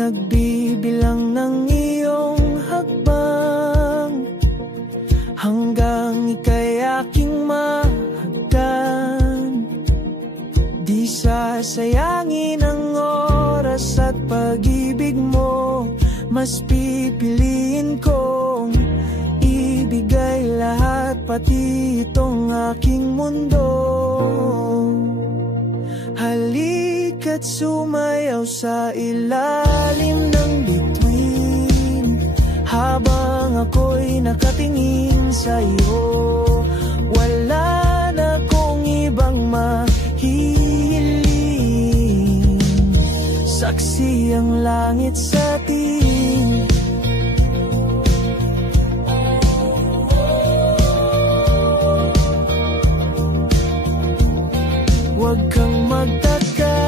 nagbibilang ng iyong hakbang, hanggang ika'y aking mahagdan. Di sasayangin ang oras at pag-ibig mo, mas pipiliin kong ibigay lahat, pati itong aking mundo. Halika't sumayaw sa ilalim ng bituin, habang ako'y nakatingin sa'yo. Wala na kong ibang mahihiling, saksi ang langit sa atin. Huwag kang magtaka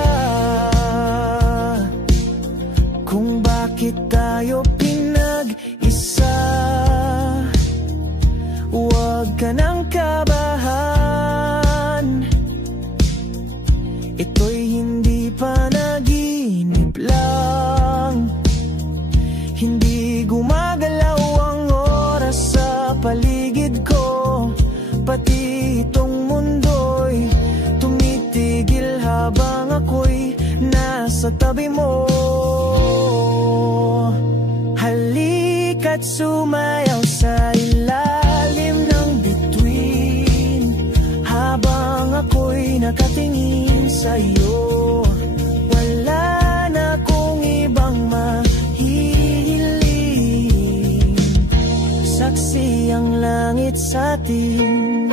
kung bakit tayo pinag-isa. Huwag ka nang kabahan, ito'y hindi panaginip lang. Hindi gumagalaw ang oras sa paligid ko, pati itong mundo'y tumitigil habang ako'y nasa tabi mo. Halika't sumayaw sa ilalim ng bituin, habang ako'y nakatingin sa'yo. Wala na akong ibang mahihiling, saksi ang langit sa atin.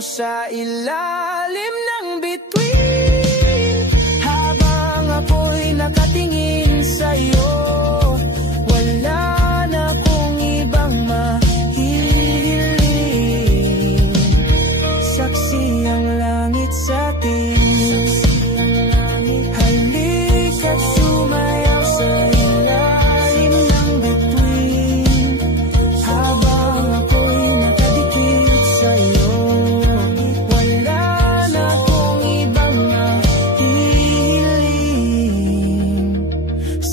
Sa ilalim ng bituin, habang ako'y nakatingin sa'yo. Wala na akong ibang mahihiling, saksi ang langit sa atin. Halika't sumayaw sa ilalim ng bituin, habang ako'y nakadikit sa'yo.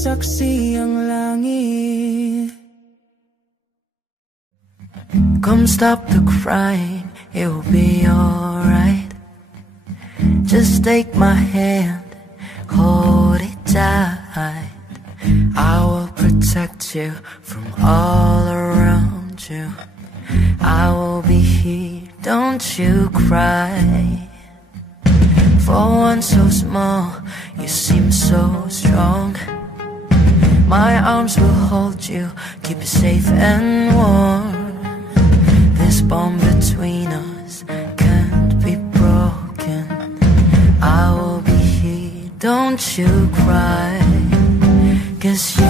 Saksi ang langit. Come stop the crying, it will be alright. Just take my hand, hold it tight. I will protect you from all around you. I will be here, don't you cry. For one so small, you seem so strong. My arms will hold you, keep you safe and warm. This bond between us can't be broken. I will be here, don't you cry, 'cause you